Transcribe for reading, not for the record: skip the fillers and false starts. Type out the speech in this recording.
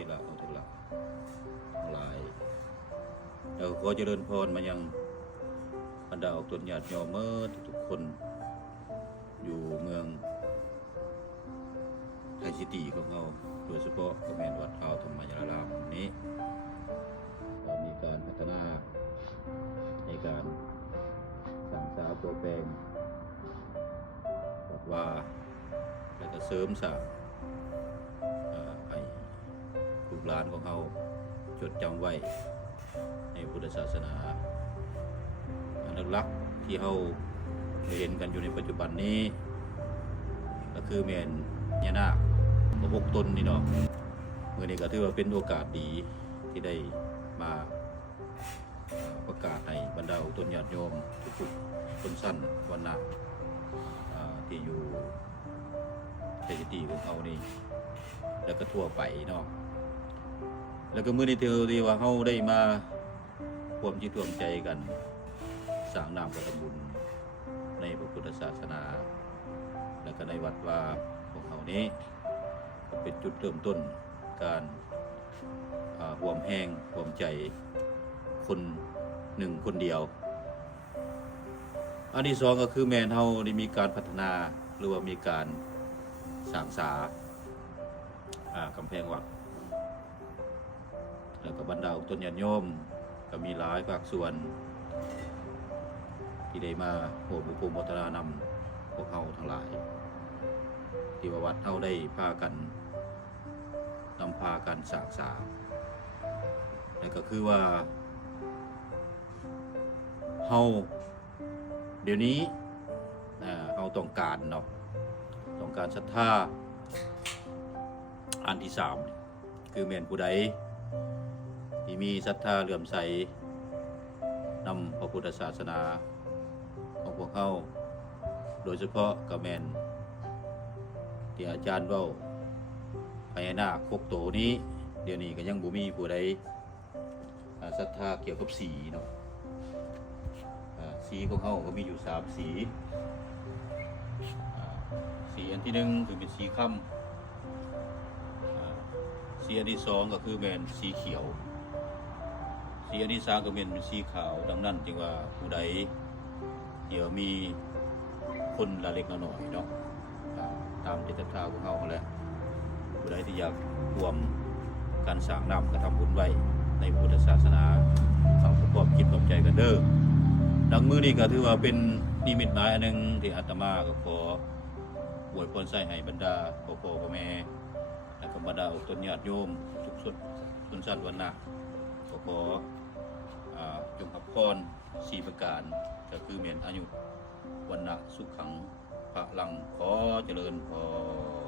ที่ละของทุกหลักหลายแล้วขอเจริญพรมายังบรรดาออกตนญาติโยมทุกคนอยู่เมืองไทยซิตี้ของเราโดยเฉพาะก็แม่นวัดเท้าธรรมยารามนี้มีการพัฒนาในการสร้างสาตัวแปลงบอกว่าแล้วก็เสริมสร้างให้ลูกหลานของเราจดจำไว้ในพุทธศาสนาอันหลักๆที่เราเห็นกันอยู่ในปัจจุบันนี้ก็คือแม่นญานาค6 ตนนี่เนาะมื้อนี้ก็ถือว่าเป็นโอกาสดีที่ได้มาประกาศให้บรรดาตนญาติโยมทุกๆคนสั้นวันนะที่อยู่เทศตีของเขานี่แล้วก็ทั่วไปเนาะแล้วก็มื้อนี้ที่ว่าเฮาได้มาร่วมจิตร่วมใจกันสร้างน้ำกฐบุญในพระพุทธศาสนาและก็ในวัดว่าของเขานี้เป็นจุดเริ่มต้นการร่วมแห้งร่วมใจคนหนึ่งคนเดียวอันที่สองก็คือแม่นเฮาได้มีการพัฒนาหรือว่ามีการสร้างสากำแพงวัดแล้วก็บรรดาต้นญาติโยมก็มีหลายภาคส่วนที่ได้มาร่วมอุปโภคนำพวกเฮาทั้งหลายที่วัดเฮาได้พากันนำพากันสร้างสานั่นก็คือว่าเฮาเดี๋ยวนี้เราต้องการเนาะต้องการศรัทธาอันที่3คือแม่นผู้ใดที่มีศรัทธาเลื่อมใสนำพระพุทธศาสนาของพวกเขาโดยเฉพาะก็แม่นที่อาจารย์เว้าพญานาค6 ตัวนี้เดี๋ยวนี้ก็ยังบ่มีผู้ใดศรัทธาเกี่ยวกับสีเนาะสีของเขาก็มีอยู่3 สีสีอันที่1คือเป็นสีค่ำสีอันที่2ก็คือแม่นสีเขียวสีอันที่3ก็เป็นสีขาวดังนั้นจึงว่าผู้ใดเดี๋ยวมีคนละเล็กละน้อยเนาะตามจิตศรัทธาของเขาแหละผู้ใดที่อยากร่วมการสร้างน้ำกระทำบุญไว้ในพุทธศาสนาเขาประกอบคิดประกอบใจกันเด้อดังมื้อนี้ก็ถือว่าเป็นนิมิตหมายอันหนึ่งที่อาตมาก็ขออวยพรใส่ให้บรรดาพ่อพ่อแม่และก็บรรดาต้นญาติโยมทุกชนชั้นวรรณะก็ขอจงรับพร4 ประการก็คือแม่นอายุวรรณะสุขขังพลังขอเจริญพร